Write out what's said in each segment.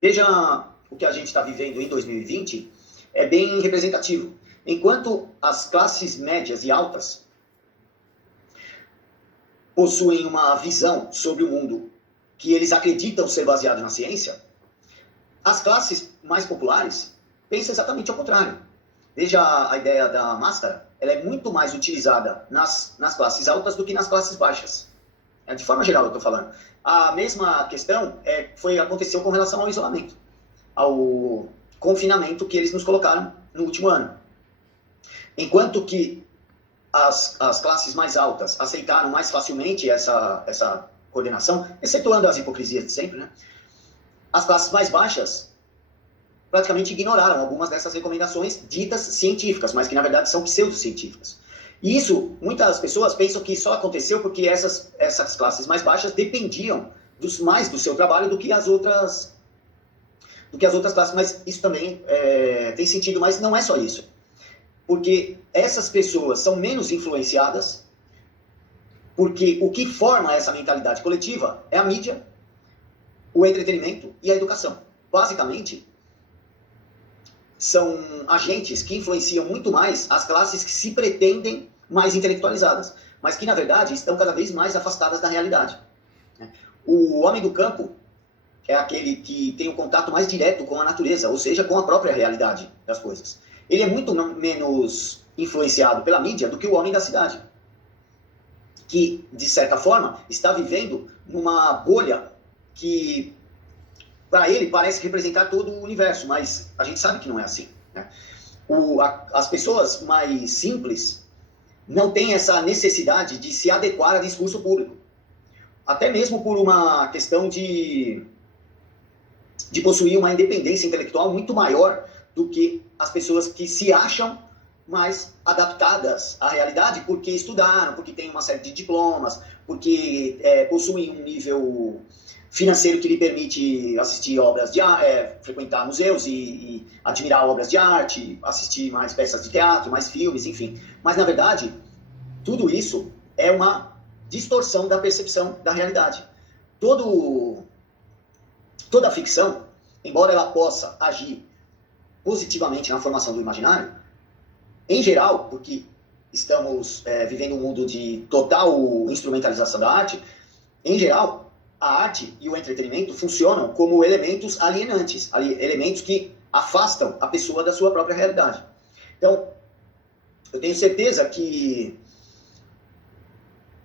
Veja o que a gente está vivendo em 2020, é bem representativo. Enquanto as classes médias e altas possuem uma visão sobre o mundo que eles acreditam ser baseado na ciência, as classes mais populares pensam exatamente ao contrário. Veja a ideia da máscara, ela é muito mais utilizada nas classes altas do que nas classes baixas. De forma geral, eu estou falando. A mesma questão aconteceu com relação ao isolamento, ao confinamento que eles nos colocaram no último ano. Enquanto que as classes mais altas aceitaram mais facilmente essa coordenação, excetuando as hipocrisias de sempre, né? As classes mais baixas praticamente ignoraram algumas dessas recomendações ditas científicas, mas que na verdade são pseudocientíficas. E isso, muitas pessoas pensam que só aconteceu porque essas classes mais baixas dependiam mais do seu trabalho do que as outras classes, mas isso também tem sentido, mas não é só isso. Porque essas pessoas são menos influenciadas, porque o que forma essa mentalidade coletiva é a mídia, o entretenimento e a educação. Basicamente, são agentes que influenciam muito mais as classes que se pretendem mais intelectualizadas, mas que, na verdade, estão cada vez mais afastadas da realidade. O homem do campo é aquele que tem o contato mais direto com a natureza, ou seja, com a própria realidade das coisas. Ele é muito menos influenciado pela mídia do que o homem da cidade, que, de certa forma, está vivendo numa bolha que, para ele, parece representar todo o universo, mas a gente sabe que não é assim, né? As pessoas mais simples não têm essa necessidade de se adequar a discurso público, até mesmo por uma questão de possuir uma independência intelectual muito maior do que as pessoas que se acham mais adaptadas à realidade porque estudaram, porque têm uma série de diplomas, porque possuem um nível financeiro que lhe permite assistir obras de frequentar museus e admirar obras de arte, assistir mais peças de teatro, mais filmes, enfim. Mas, na verdade, tudo isso é uma distorção da percepção da realidade. Toda a ficção, embora ela possa agir positivamente na formação do imaginário, em geral, porque estamos vivendo um mundo de total instrumentalização da arte, em geral, a arte e o entretenimento funcionam como elementos alienantes, elementos que afastam a pessoa da sua própria realidade. Então, eu tenho certeza que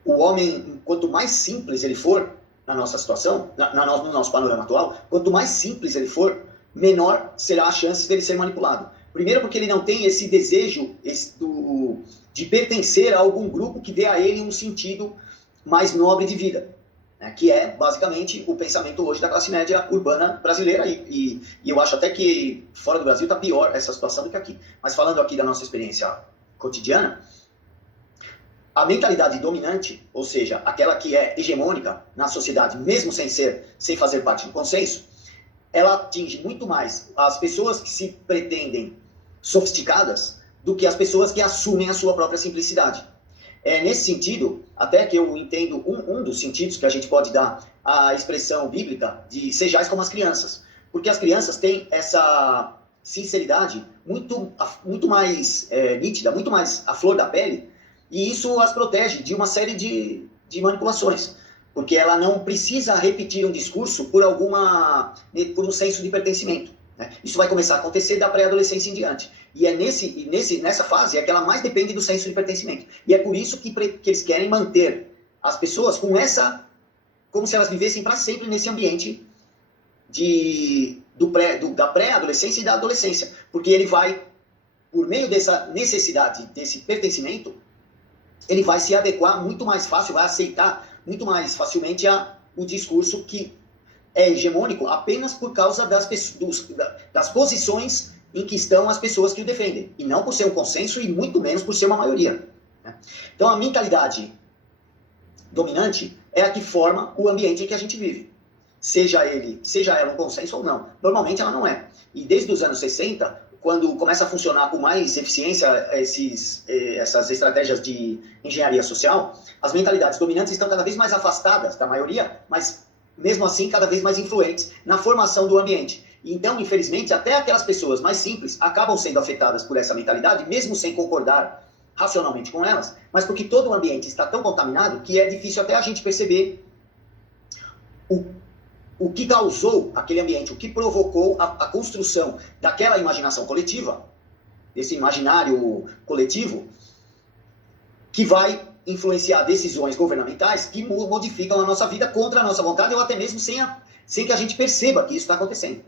o homem, quanto mais simples ele for na nossa situação, no nosso panorama atual, quanto mais simples ele for, menor será a chance dele ser manipulado. Primeiro porque ele não tem esse desejo de pertencer a algum grupo que dê a ele um sentido mais nobre de vida, né, que é basicamente o pensamento hoje da classe média urbana brasileira, e eu acho até que fora do Brasil está pior essa situação do que aqui. Mas falando aqui da nossa experiência cotidiana, a mentalidade dominante, ou seja, aquela que é hegemônica na sociedade, mesmo sem fazer parte do consenso, ela atinge muito mais as pessoas que se pretendem sofisticadas do que as pessoas que assumem a sua própria simplicidade. Nesse sentido, até que eu entendo um dos sentidos que a gente pode dar à expressão bíblica de sejais como as crianças, porque as crianças têm essa sinceridade muito mais nítida, muito mais à flor da pele, e isso as protege de uma série de manipulações, porque ela não precisa repetir um discurso por um senso de pertencimento, né? Isso vai começar a acontecer da pré-adolescência em diante. E é nessa fase que ela mais depende do senso de pertencimento. E é por isso que eles querem manter as pessoas como se elas vivessem para sempre nesse ambiente da pré-adolescência e da adolescência. Porque ele vai, por meio dessa necessidade, desse pertencimento, ele vai se adequar muito mais fácil, vai aceitar muito mais facilmente o discurso que é hegemônico apenas por causa das posições em que estão as pessoas que o defendem, e não por ser um consenso e muito menos por ser uma maioria, né? Então a mentalidade dominante é a que forma o ambiente em que a gente vive, seja ela um consenso ou não. Normalmente ela não é. E desde os anos 60, quando começa a funcionar com mais eficiência essas estratégias de engenharia social, as mentalidades dominantes estão cada vez mais afastadas da maioria, mas mesmo assim, cada vez mais influentes na formação do ambiente. Então, infelizmente, até aquelas pessoas mais simples acabam sendo afetadas por essa mentalidade, mesmo sem concordar racionalmente com elas, mas porque todo o ambiente está tão contaminado que é difícil até a gente perceber o que causou aquele ambiente, o que provocou a construção daquela imaginação coletiva, desse imaginário coletivo, que vai influenciar decisões governamentais que modificam a nossa vida contra a nossa vontade ou até mesmo sem que a gente perceba que isso está acontecendo.